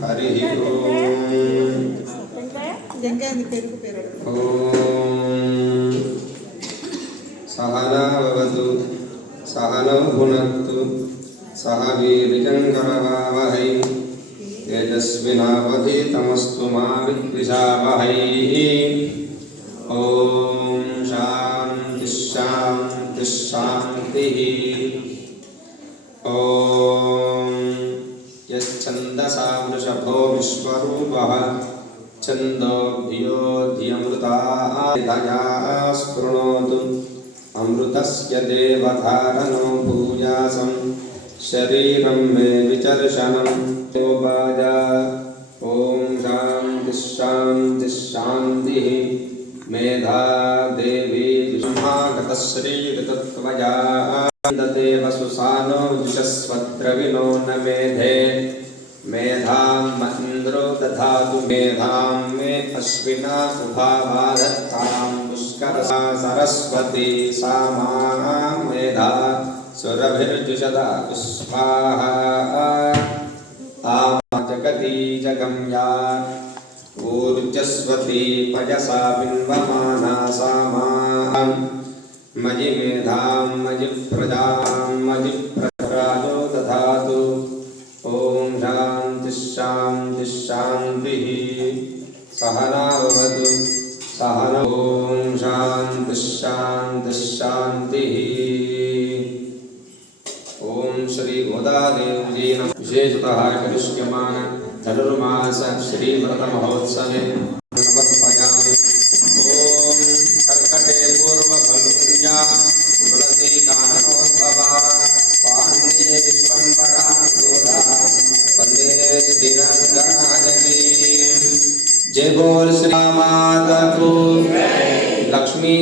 हरि ओम सहना भवतु सहनौ भुनक्तु सह वीर्यङ्करवावहै तेजस्विनावधीतमस्तु मा विद्विषावहै। ओम शान्ति शान्ति शान्तिः। ओम यच्छन्दसा वृषभो विश्वरूपः छन्दोभियो धियमृता स्पृणोतु अमृतस्य देवधारणो भूयासं शरीरं मे विचर्षणं योगाजा। ओम शान्ति शान्ति शान्तिः। मेधा देवी विष्मागतश्रीगतत्वया ददेव सुसानो जुषस्वद्रविणो न मेधे मेधां महेन्द्रो दधातु मेधां मे अश्विना उभावादत्तां पुष्करसा सरस्वती सा मां मेधा सुरभिर्जुषदातु स्वाहा। आमा जगती जगम्या ऊर्जस्वती पयसा बिन्वमाना सा मां मयि मेधां मयि प्रजां मयि प्रराजो दधातु। ओम शान्ति शान्ति शान्तिः। सहना भवतु सहनौ। ओम शान्ति शान्ति शान्तिः। ओम श्री गोदादेवी नमः। विशेषतः करिष्यमान धनुर्मास श्रीव्रत महोत्सवे नमस्पयामि। ओम कर्कटे पूर्व फल्गुन्या तुलसी काननोद्भवा पाण्डे विश्वम्भरा गोदा वन्दे श्रीरङ्गनायकी। जय बोल श्री माता को लक्ष्मी।